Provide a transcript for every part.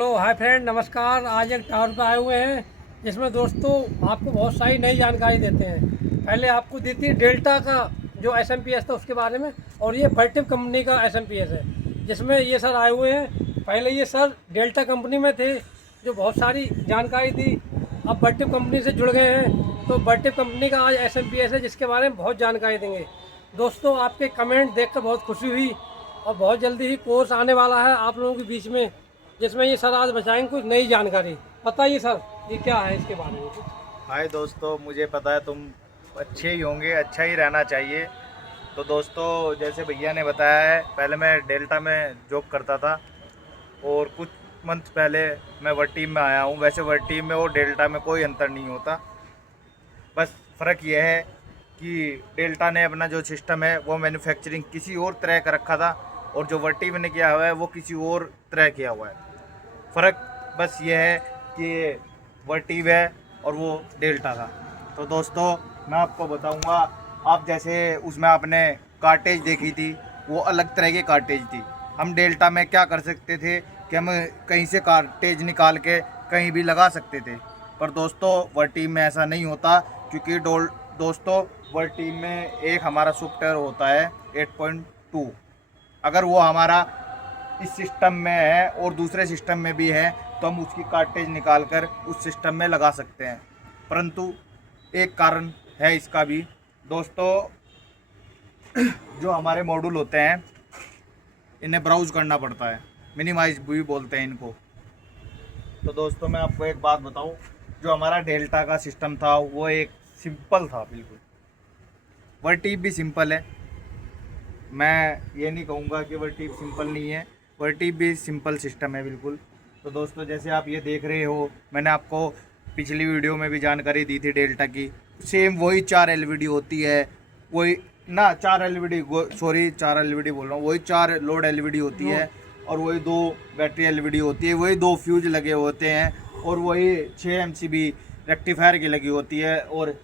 Hello hi friend, नमस्कार। आज एक टावर पर आए हुए हैं जिसमें दोस्तों आपको बहुत सारी नई जानकारी देते हैं। पहले आपको दी थी डेल्टा का जो एसएमपीएस था उसके बारे में, और ये वर्टिव कंपनी का एसएमपीएस है जिसमें ये सर आए हुए हैं। पहले ये सर डेल्टा कंपनी में थे जो बहुत सारी जानकारी दी, अब वर्टिव कंपनी से जुड़ गए हैं तो वर्टिव कंपनी का आज एसएमपीएस है जिसके बारे में बहुत जानकारी देंगे। दोस्तों आपके कमेंट देखकर बहुत खुशी हुई और बहुत जल्दी ही कोर्स आने वाला है आप लोगों के बीच में जिसमें ये सर आज बताएंगे कुछ नई जानकारी। बताइए सर, ये क्या है इसके बारे में कुछ। हाय दोस्तों, मुझे पता है तुम अच्छे ही होंगे, अच्छा ही रहना चाहिए। तो दोस्तों जैसे भैया ने बताया है, पहले मैं डेल्टा में जॉब करता था और कुछ मंथ पहले मैं वर्क टीम में आया हूँ। वैसे वर्क टीम में और डेल्टा में कोई अंतर नहीं होता, बस फ़र्क ये है कि डेल्टा ने अपना जो सिस्टम है वो मैन्युफैक्चरिंग किसी और तरह का रखा था और जो वर्क टीम ने किया हुआ है वो किसी और तरह किया हुआ है। फ़र्क बस ये है कि वर्टिव है और वो डेल्टा था। तो दोस्तों मैं आपको बताऊंगा, आप जैसे उसमें आपने कार्टेज देखी थी, वो अलग तरह की कार्टेज थी। हम डेल्टा में क्या कर सकते थे कि हम कहीं से कार्टेज निकाल के कहीं भी लगा सकते थे, पर दोस्तों वर्टिव में ऐसा नहीं होता। क्योंकि दोस्तों वर्टिव में एक हमारा सॉफ्टवेयर होता है 8.2, अगर वो हमारा इस सिस्टम में है और दूसरे सिस्टम में भी है तो हम उसकी कार्टेज निकाल कर उस सिस्टम में लगा सकते हैं। परंतु एक कारण है इसका भी दोस्तों, जो हमारे मॉड्यूल होते हैं इन्हें ब्राउज करना पड़ता है, मिनिमाइज भी बोलते हैं इनको। तो दोस्तों मैं आपको एक बात बताऊं, जो हमारा डेल्टा का सिस्टम था वो एक सिंपल था बिल्कुल। वर्टिव भी सिंपल है, मैं ये नहीं कहूँगा कि वर्टिव सिंपल नहीं है, वर्टिव भी सिंपल सिस्टम है बिल्कुल। तो दोस्तों जैसे आप ये देख रहे हो, मैंने आपको पिछली वीडियो में भी जानकारी दी थी डेल्टा की, सेम वही 4 एलवीडी होती है, वही ना 4 एलवीडी, सॉरी 4 एलवीडी बोल रहा हूँ, वही 4 लोड एलवीडी होती है और वही 2 बैटरी एलवीडी होती है, वही 2 फ्यूज लगे होते हैं और वही 6 एमसीबी रेक्टिफायर की लगी होती है और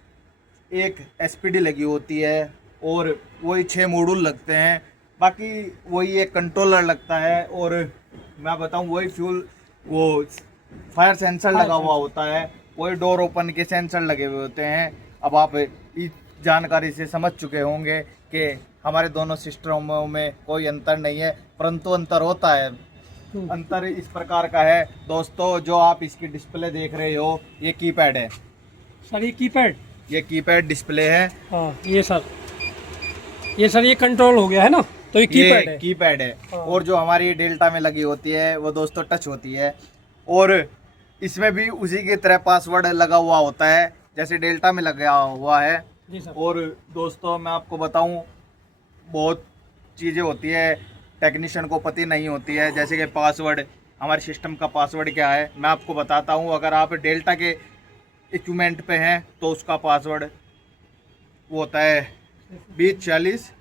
1 एसपीडी लगी होती है और वही 6 मॉड्यूल लगते हैं। बाकी वही एक कंट्रोलर लगता है और मैं बताऊं वही फ्यूल, वो फायर सेंसर लगा हुआ होता है, वही डोर ओपन के सेंसर लगे हुए होते हैं। अब आप इस जानकारी से समझ चुके होंगे कि हमारे दोनों सिस्टमों में कोई अंतर नहीं है, परंतु अंतर होता है। अंतर इस प्रकार का है दोस्तों, जो आप इसकी डिस्प्ले देख रहे हो ये कीपैड है सर, ये कीपैड, ये कीपैड डिस्प्ले है। हाँ ये सर ये कंट्रोल हो गया है ना, तो ये कीपैड है। और जो हमारी डेल्टा में लगी होती है वो दोस्तों टच होती है और इसमें भी उसी की तरह पासवर्ड लगा हुआ होता है जैसे डेल्टा में लगा हुआ है जी सर। और दोस्तों मैं आपको बताऊं, बहुत चीज़ें होती है टेक्नीशियन को पता नहीं होती है, जैसे कि पासवर्ड, हमारे सिस्टम का पासवर्ड क्या है मैं आपको बताता हूं। अगर आप डेल्टा के इक्विपमेंट पे हैं तो उसका पासवर्ड वो होता है 2040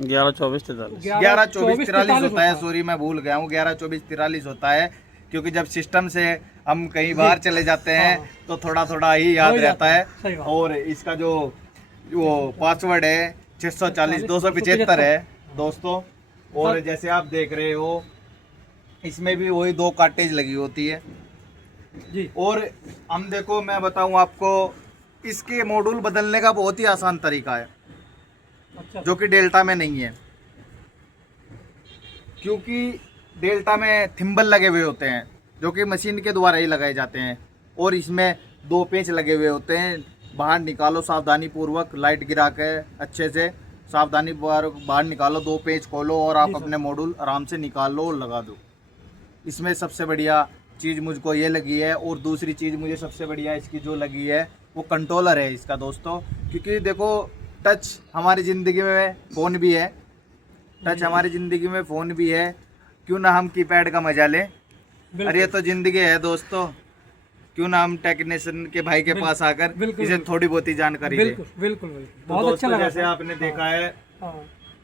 112443 होता है। सॉरी मैं भूल गया हूँ, 112443 होता है। क्योंकि जब सिस्टम से हम कहीं बाहर चले जाते हैं तो थोड़ा थोड़ा ही याद रहता है। और इसका जो वो पासवर्ड है 640-275 है दोस्तों। और जैसे आप देख रहे हो इसमें भी वही 2 कार्टेज लगी होती है जी। और हम देखो मैं बताऊं आपको, इसके मॉड्यूल बदलने का बहुत ही आसान तरीका है, अच्छा। जो कि डेल्टा में नहीं है। क्योंकि डेल्टा में थिम्बल लगे हुए होते हैं जो कि मशीन के द्वारा ही लगाए जाते हैं और इसमें 2 पेंच लगे हुए होते हैं। बाहर निकालो सावधानी पूर्वक, लाइट गिरा के अच्छे से सावधानी बाहर निकालो, 2 पेंच खोलो और आप अपने मॉड्यूल आराम से निकाल लो और लगा दो। इसमें सबसे बढ़िया चीज़ मुझको ये लगी है। और दूसरी चीज़ मुझे सबसे बढ़िया इसकी जो लगी है वो कंट्रोलर है इसका दोस्तों। क्योंकि देखो टच हमारी ज़िंदगी में फ़ोन भी है, टच हमारी ज़िंदगी में फ़ोन भी है, क्यों ना हम कीपैड का मजा लें। अरे ये तो ज़िंदगी है दोस्तों, क्यों ना हम टेक्नीशियन के भाई के पास आकर इसे थोड़ी बहुत ही जानकारी दें। बिल्कुल तो बहुत अच्छा लगा। जैसे आपने देखा है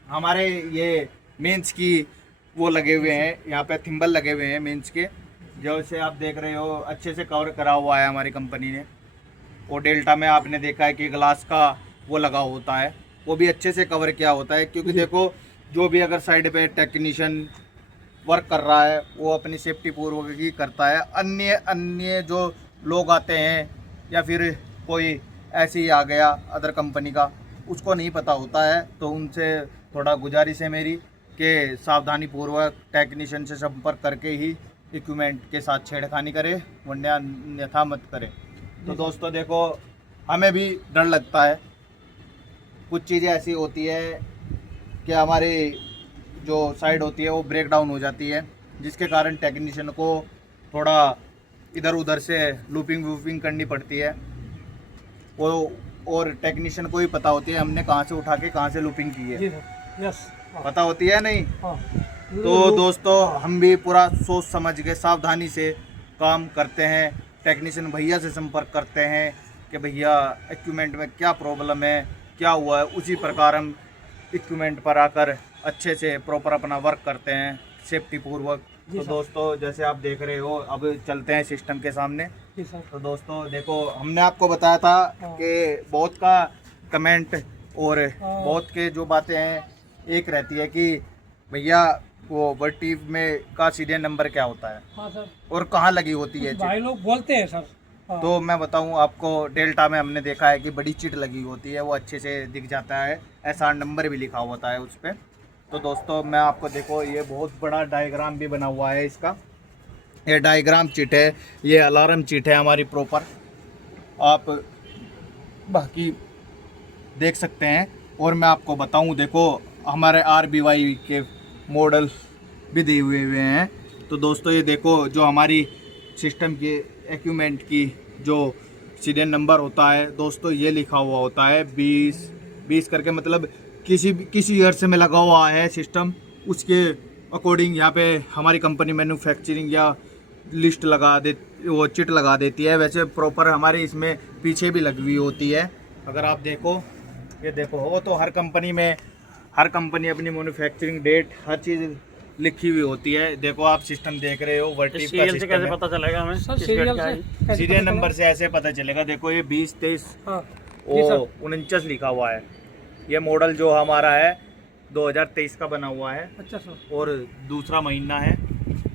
हमारे ये मेंस की वो लगे हुए हैं, यहाँ पे थिम्बल लगे हुए हैं मेंस के, जैसे आप देख रहे हो अच्छे से कवर करा हुआ है हमारी कंपनी ने। और डेल्टा में आपने देखा है कि ग्लास का वो लगा होता है, वो भी अच्छे से कवर किया होता है। क्योंकि देखो जो भी अगर साइड पे टेक्नीशियन वर्क कर रहा है वो अपनी सेफ्टी पूर्वक ही करता है। अन्य अन्य जो लोग आते हैं या फिर कोई ऐसे ही आ गया अदर कंपनी का, उसको नहीं पता होता है, तो उनसे थोड़ा गुजारिश है मेरी कि सावधानी पूर्वक टेक्नीशियन से संपर्क करके ही इक्विपमेंट के साथ छेड़खानी करे, वरना अन्यथा मत करे। तो दोस्तों देखो, हमें भी डर लगता है, कुछ चीज़ें ऐसी होती है कि हमारी जो साइड होती है वो ब्रेक डाउन हो जाती है, जिसके कारण टेक्नीशियन को थोड़ा इधर उधर से लूपिंग वूपिंग करनी पड़ती है वो, और टेक्नीशियन को ही पता होती है हमने कहाँ से उठा के कहाँ से लूपिंग की है। यस, पता होती है नहीं। हाँ। तो दोस्तों हम भी पूरा सोच समझ के सावधानी से काम करते हैं, टेक्नीशियन भैया से संपर्क करते हैं कि भैया इक्विपमेंट में क्या प्रॉब्लम है, क्या हुआ है, उसी प्रकार हम इक्विपमेंट पर आकर अच्छे से प्रॉपर अपना वर्क करते हैं सेफ्टी पूर्वक। तो दोस्तों जैसे आप देख रहे हो, अब चलते हैं सिस्टम के सामने। तो दोस्तों देखो, हमने आपको बताया था कि बहुत का कमेंट और बहुत के जो बातें हैं, एक रहती है कि भैया वो वर्टिव में का सीरियल नंबर क्या होता है। हाँ सर, और कहाँ लगी होती है भाई लोग बोलते हैं सर। हाँ। तो मैं बताऊं आपको, डेल्टा में हमने देखा है कि बड़ी चिट लगी होती है, वो अच्छे से दिख जाता है, SR नंबर भी लिखा होता है उस पर। तो दोस्तों मैं आपको देखो, ये बहुत बड़ा डायग्राम भी बना हुआ है इसका, ये डायग्राम चिट है, ये अलार्म चिट है हमारी प्रॉपर, आप बाकी देख सकते हैं। और मैं आपको बताऊं, देखो हमारे RBY के मॉडल भी दिए हुए हैं। तो दोस्तों ये देखो, जो हमारी सिस्टम की इक्विपमेंट की जो सीरियल नंबर होता है दोस्तों, ये लिखा हुआ होता है 20 करके, मतलब किसी ईयर से में लगा हुआ है सिस्टम, उसके अकॉर्डिंग यहाँ पे हमारी कंपनी मैन्युफैक्चरिंग या लिस्ट लगा दे, वो चिट लगा देती है। वैसे प्रॉपर हमारे इसमें पीछे भी लगी हुई होती है। अगर आप देखो, ये देखो, वो तो हर कंपनी में, हर कंपनी अपनी मैन्युफैक्चरिंग डेट हर चीज़ लिखी हुई होती है। देखो आप सिस्टम देख रहे हो, वर्टिव का सीरियल से कैसे पता चलेगा हमें? सर सीरियल नंबर से ऐसे पता चलेगा। देखो ये 20 23 49 लिखा हुआ है। ये मॉडल जो हमारा है 2023 का बना हुआ है। अच्छा सर। और दूसरा महीना है,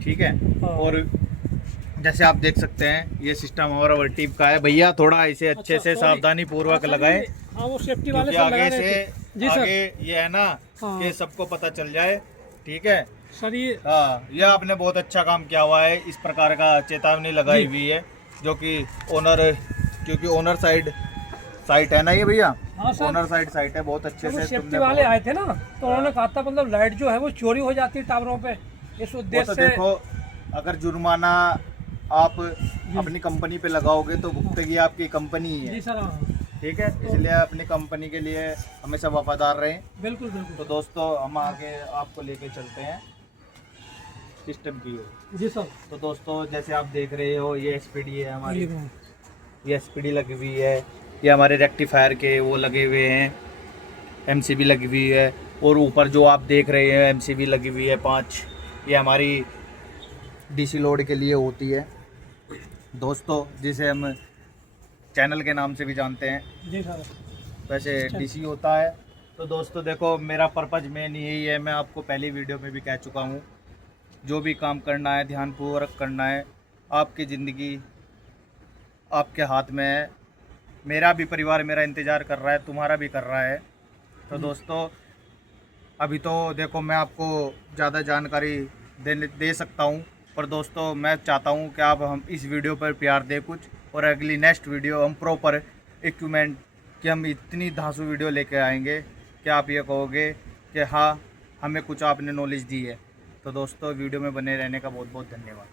ठीक है। हाँ। और जैसे आप देख सकते हैं, ये सिस्टम हमारा वर्टिव का है। भैया थोड़ा इसे अच्छे से सावधानी पूर्वक लगाएं, हाँ वो सेफ्टी वाले क्योंकि सब आगे लगा रहे थे। से जी सर। आगे ये है ना हाँ। कि सबको पता चल जाए, ठीक है सर। ये हाँ, ये आपने बहुत अच्छा काम किया हुआ है। इस प्रकार का चेतावनी लगाई हुई है, जो कि ओनर, क्योंकि ओनर साइट है ना ये भैया, हाँ सर। ओनर साइट है, बहुत अच्छे तो से सेफ्टी तुमने वाले आए थे ना, तो उन्होंने कहा था मतलब लाइट जो है वो चोरी हो जाती है टावरों पे, इस वो उद्देश्य तो से। देखो, अगर जुर्माना आप अपनी कंपनी पे लगाओगे तो भुगतेगी आपकी कंपनी ही जी है, सर। हाँ ठीक है। इसलिए अपनी कंपनी के लिए हमेशा वफादार रहें। बिल्कुल बिल्कुल। तो दोस्तों हम आगे आपको लेके चलते हैं सिस्टम की ओर। जी सर। तो दोस्तों जैसे आप देख रहे हो, ये SPD है हमारी, ये SPD लगी हुई है, ये हमारे रेक्टिफायर के वो लगे हुए हैं, MCB लगी हुई है, और ऊपर जो आप देख रहे हैं MCB लगी हुई है 5, ये हमारी DC लोड के लिए होती है दोस्तों, जिसे हम चैनल के नाम से भी जानते हैं। जी सर। वैसे DC होता है। तो दोस्तों देखो, मेरा पर्पज़ मेन यही है, मैं आपको पहली वीडियो में भी कह चुका हूँ, जो भी काम करना है ध्यानपूर्वक करना है। आपकी ज़िंदगी आपके हाथ में है, मेरा भी परिवार मेरा इंतज़ार कर रहा है, तुम्हारा भी कर रहा है। तो दोस्तों अभी तो देखो, मैं आपको ज़्यादा जानकारी दे सकता हूँ, पर दोस्तों मैं चाहता हूँ कि आप हम इस वीडियो पर प्यार दें कुछ, और अगली नेक्स्ट वीडियो हम प्रॉपर इक्विपमेंट की हम इतनी धांसू वीडियो लेके आएंगे कि आप ये कहोगे कि हाँ, हमें कुछ आपने नॉलेज दी है। तो दोस्तों वीडियो में बने रहने का बहुत बहुत धन्यवाद।